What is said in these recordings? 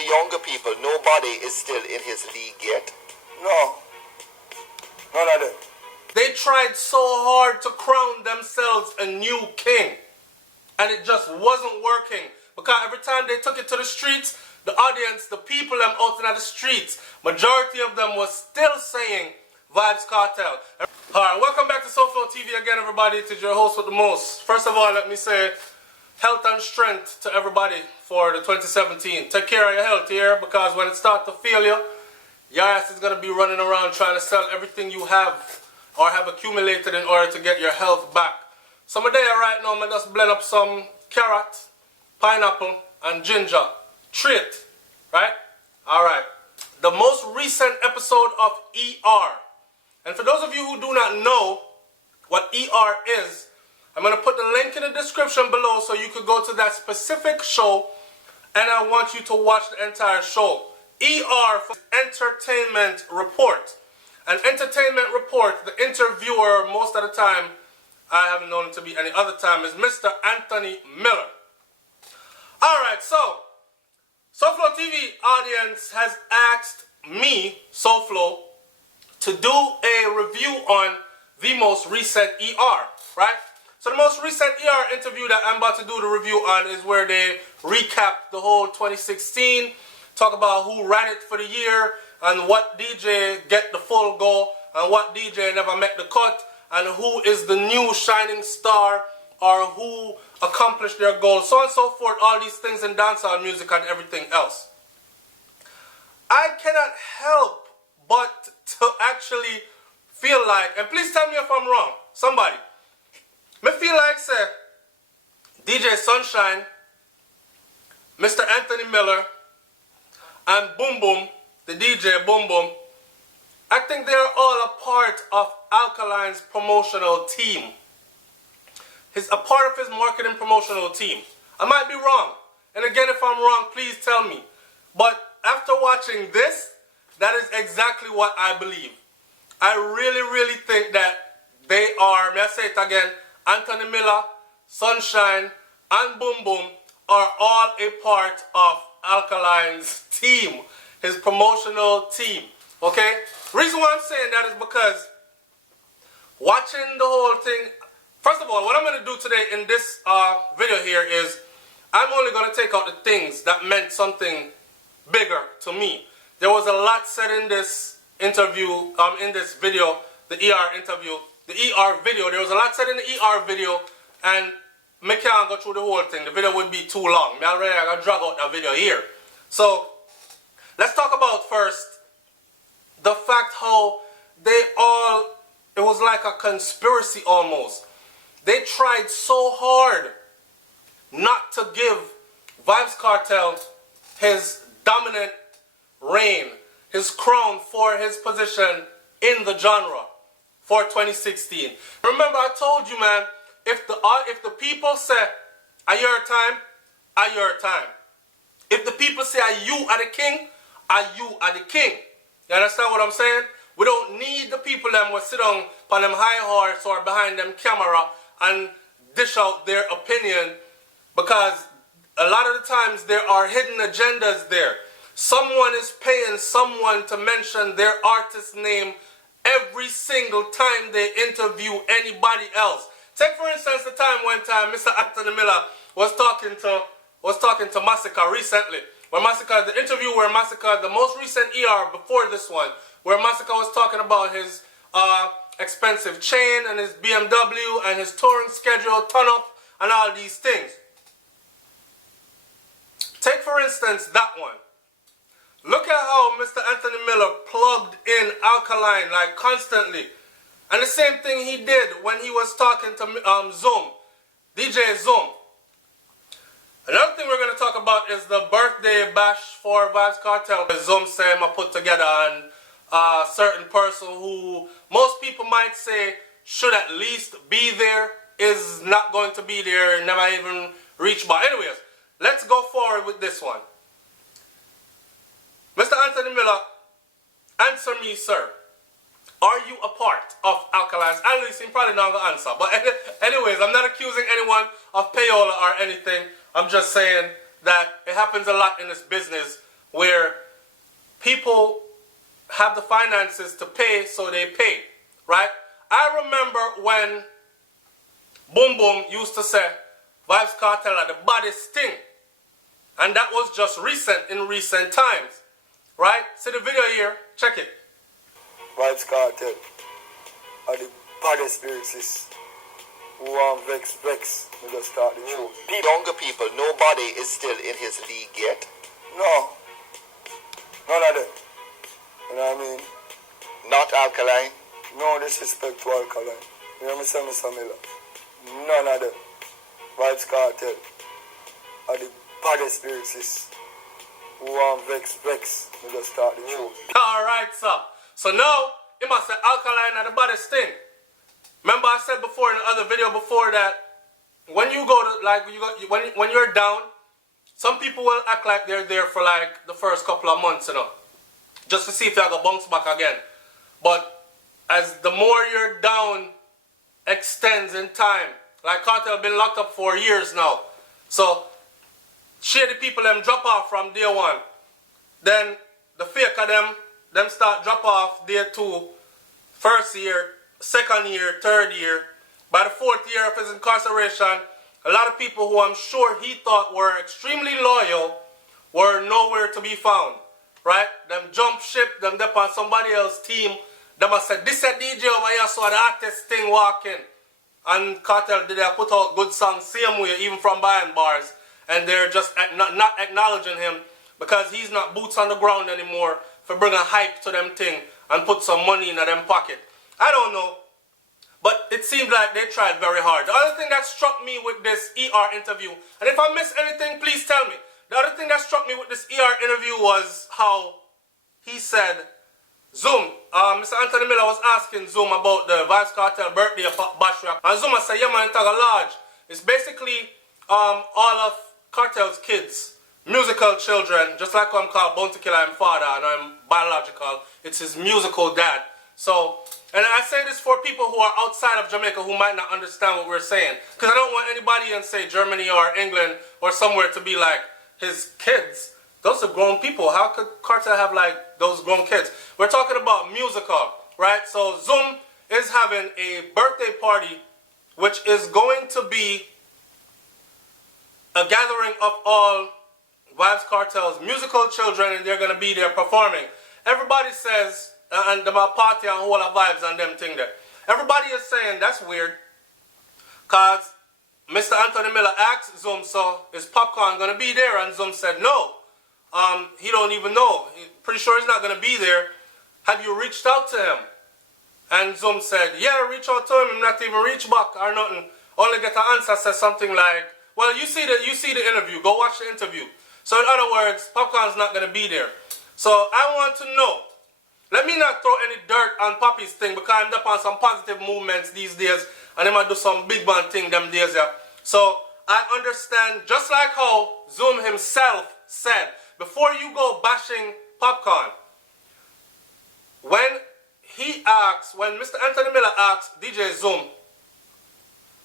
the younger people, nobody is still in his league yet? No. None of them. They tried so hard to crown themselves a new king. And it just wasn't working. Because every time they took it to the streets, the audience, the people them out in the streets, majority of them was still saying Vybz Kartel. Alright, welcome back to SouFLoTV again, everybody. It is your host with the most. First of all, let me say health and strength to everybody for the 2017. Take care of your health here, because when it starts to fail you, your ass is going to be running around trying to sell everything you have or have accumulated in order to get your health back. So my day right now, I just blend up some carrot, pineapple, and ginger. Treat, right? Alright. The most recent episode of ER. And for those of you who do not know what ER is, I'm going to put the link in the description below so you could go to that specific show, and I want you to watch the entire show. ER for Entertainment Report. An entertainment report, the interviewer most of the time, I haven't known him to be any other time, is Mr. Anthony Miller. Alright, so SouFLoTV audience has asked me, SouFlo, to do a review on the most recent ER, right? So the most recent ER interview that I'm about to do the review on is where they recap the whole 2016, talk about who ran it for the year, and what DJ get the full goal, and what DJ never met the cut, and who is the new shining star, or who accomplished their goals, so on and so forth, all these things in dancehall music and everything else. I cannot help but to actually feel like, and please tell me if I'm wrong, somebody, me feel like, say, DJ Sunshine, Mr. Anthony Miller, and Boom Boom, the DJ Boom Boom, I think they're all a part of Alkaline's promotional team. He's a part of his marketing promotional team. I might be wrong. And again, if I'm wrong, please tell me. But after watching this, that is exactly what I believe. I really think that they are, may I say it again, Anthony Miller, Sunshine, and Boom Boom are all a part of Alkaline's team, his promotional team, okay? The reason why I'm saying that is because watching the whole thing, first of all, what I'm going to do today in this video here is I'm only going to take out the things that meant something bigger to me. There was a lot said in this interview, in this video, the ER interview, the ER video. There was a lot said in the ER video, and I can't go through the whole thing. The video would be too long. I already got to drag out that video here. So let's talk about first the fact how they all, it was like a conspiracy almost. They tried so hard not to give Vybz Kartel his dominant reign, his crown for his position in the genre for 2016. Remember, I told you, man, if the people say, "Are your time?" "Are your time." If the people say, "Are you are the king?" "Are you are the king." You understand what I'm saying? We don't need the people that will sit on them high horse or behind them camera and dish out their opinion, because a lot of the times there are hidden agendas there. Someone is paying someone to mention their artist's name every single time they interview anybody else. Take for instance the time one time Mr. Anthony Miller was talking to Massacre recently. Where Massacre, the interview where Massacre, the most recent ER before this one, where Massacre was talking about his expensive chain and his BMW and his touring schedule, ton up, and all these things. Take for instance that one. Look at how Mr. Anthony Miller plugged in Alkaline like constantly. And the same thing he did when he was talking to Zoom, DJ Zoom. Another thing we're going to talk about is the birthday bash for Vybz Kartel. Zoom saying I put together and a certain person who most people might say should at least be there is not going to be there, never even reached. But anyways, let's go forward with this one. Mr. Anthony Miller, answer me, sir. Are you a part of Alkaline's? At least he's probably not going to answer. But anyways, I'm not accusing anyone of payola or anything. I'm just saying that it happens a lot in this business where people have the finances to pay, so they pay, right? I remember when Boom Boom used to say, Vybz Kartel are the baddest thing. And that was just in recent times, right? See the video here, check it. Vybz Kartel are the baddest lyricists. Who want vex? We just start the show. Younger people, nobody is still in his league yet. No. None of them. You know what I mean? Not Alkaline. No disrespect to Alkaline. You know me say, Mr. Miller? None of them. Vybz Kartel are the baddest lyricists. Who want vex? We just start the show. Alright, sir. So now, he must say Alkaline are the baddest thing. Remember I said before in the other video before that when you go to, like, when you're down, some people will act like they're there for like the first couple of months, you know, just to see if they're gonna bounce back again. But as the more you're down extends in time, like Kartel been locked up for years now, so shady people them drop off from day one. Then the fake of them start drop off day two, first year, second year, third year. By the fourth year of his incarceration, a lot of people who I'm sure he thought were extremely loyal were nowhere to be found, right? Them jump ship, them dip on somebody else's team. Them a said, this a DJ over here saw the artist thing walking. And Kartel did they put out good songs same way, even from behind bars. And they're just not acknowledging him because he's not boots on the ground anymore for bringing hype to them thing and put some money in them pocket. I don't know, but it seemed like they tried very hard. The other thing that struck me with this ER interview, and if I miss anything, please tell me. The other thing that struck me with this ER interview was how he said, Zoom, Mr. Anthony Miller was asking Zoom about the Vybz Kartel birthday bash react. And Zoom said, yeah man, it's a large. It's basically all of Kartel's kids, musical children, just like I'm called Bounty Killer, I'm father, and I'm biological. It's his musical dad. So, and I say this for people who are outside of Jamaica who might not understand what we're saying. Because I don't want anybody in, say, Germany or England or somewhere to be like, his kids. Those are grown people. How could Kartel have, like, those grown kids? We're talking about musical, right? So, Zoom is having a birthday party, which is going to be a gathering of all Vybz Kartel's musical children, and they're going to be there performing. Everybody says, and the party and whole of Vybz and them thing there. Everybody is saying that's weird, cause Mr. Anthony Miller asked Zoom, so is Popcaan gonna be there? And Zoom said no. He don't even know. He's pretty sure he's not gonna be there. Have you reached out to him? And Zoom said, yeah, reach out to him. Not even reach back or nothing. Only get an answer. Says something like, well, you see the interview. Go watch the interview. So in other words, Popcaan's not gonna be there. So I want to know. Let me not throw any dirt on Poppy's thing because I'm up on some positive movements these days and they might do some big man thing them days, yeah. So I understand, just like how Zoom himself said, before you go bashing Popcaan, when Mr. Anthony Miller asked DJ Zoom,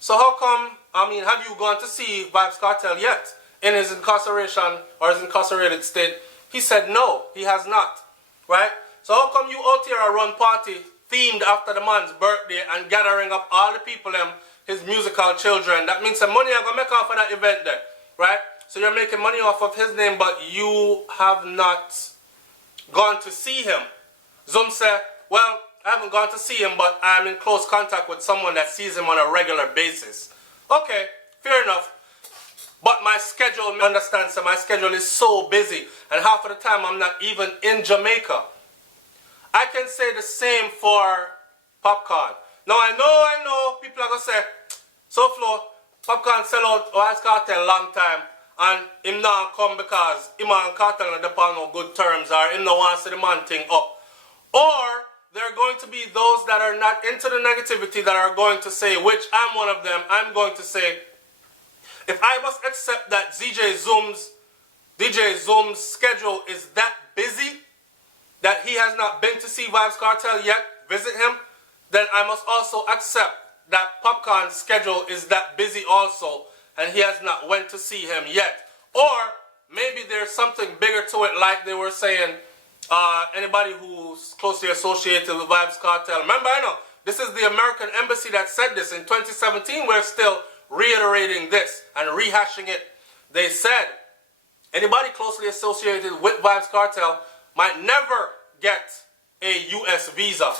so how come, have you gone to see Vybz Kartel yet in his incarceration or his incarcerated state? He said no, he has not, right? So how come you out here a run party themed after the man's birthday and gathering up all the people, his musical children? That means some money I'm going to make off of that event there, right? So you're making money off of his name, but you have not gone to see him. Zoom said, well, I haven't gone to see him, but I'm in close contact with someone that sees him on a regular basis. Okay, fair enough. But my schedule, understand, so my schedule is so busy, and half of the time I'm not even in Jamaica. I can say the same for Popcaan. Now I know, people are going to say, SouFlo, Popcaan sell out Vybz Kartel long time, and him not come because him and Kartel are upon no good terms, or him no want to see the man thing up. Or there are going to be those that are not into the negativity that are going to say, which I'm one of them, I'm going to say, if I must accept that DJ Zoom's schedule is that busy, that he has not been to see Vybz Kartel yet, visit him, then I must also accept that Popcaan's schedule is that busy also, and he has not went to see him yet. Or maybe there's something bigger to it, like they were saying, anybody who's closely associated with Vybz Kartel. Remember, I know, this is the American Embassy that said this. In 2017, we're still reiterating this and rehashing it. They said, anybody closely associated with Vybz Kartel might never get a U.S. visa.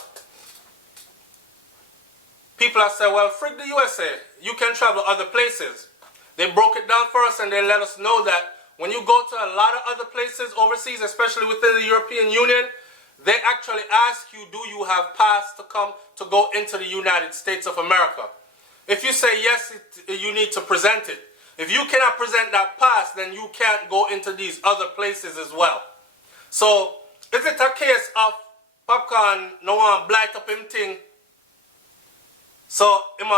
People have said, well, frig the USA. You can travel other places. They broke it down for us and they let us know that when you go to a lot of other places overseas, especially within the European Union, they actually ask you, do you have pass to come to go into the United States of America? If you say yes, you need to present it. If you cannot present that pass, then you can't go into these other places as well. So, is it a case of Popcaan no one blight up him thing? So, him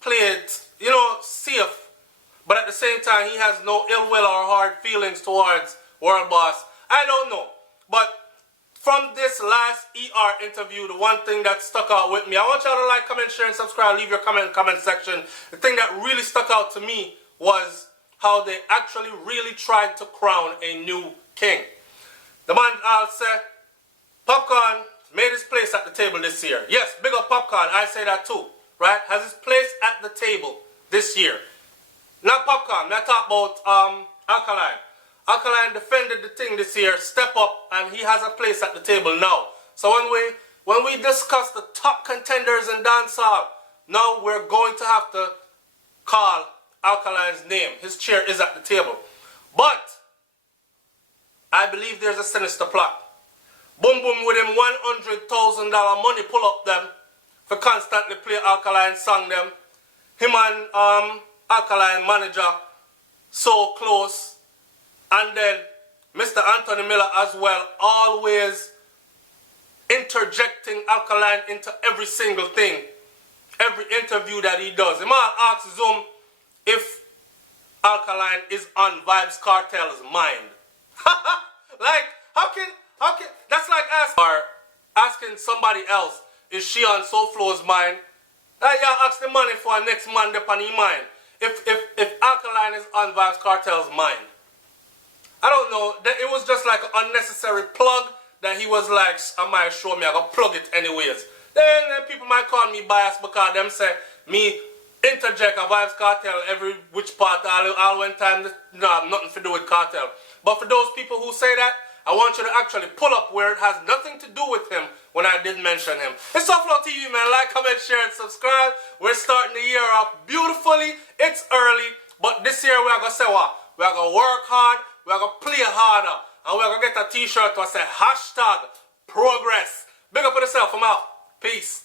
play it, you know, safe. But at the same time, he has no ill will or hard feelings towards World Boss. I don't know. But from this last ER interview, the one thing that stuck out with me, I want y'all to like, comment, share, and subscribe. Leave your comment in the comment section. The thing that really stuck out to me was how they actually really tried to crown a new king. The man said, Popcaan made his place at the table this year. Yes, big up Popcaan, I say that too. Right? Has his place at the table this year. Not Popcaan, I talk about Alkaline. Alkaline defended the thing this year, step up, and he has a place at the table now. So when we discuss the top contenders in dancehall, now we're going to have to call Alkaline's name. His chair is at the table. But I believe there's a sinister plot. Boom Boom with him $100,000 money pull up them for constantly play Alkaline song them. Him and Alkaline manager so close. And then Mr. Anthony Miller as well, always interjecting Alkaline into every single thing. Every interview that he does. He might ask Zoom if Alkaline is on Vybz Kartel's mind. Like, how can, that's like asking somebody else, is she on SouFLo's mind? Yeah, ask the money for next man upon his mind. If Alkaline is on Vybz Kartel's mind. I don't know, it was just like an unnecessary plug that he was like, I might show me, I gotta plug it anyways. Then people might call me biased because them say me interject a Vybz Kartel every which part, all one time, no, I have nothing to do with Kartel. But for those people who say that, I want you to actually pull up where it has nothing to do with him when I did mention him. It's SouFLoTV, man. Like, comment, share, and subscribe. We're starting the year off beautifully. It's early, but this year we're going to say what? We're going to work hard, we're going to play harder, and we're going to get a t-shirt to say hashtag progress. Big up on yourself. I'm out. Peace.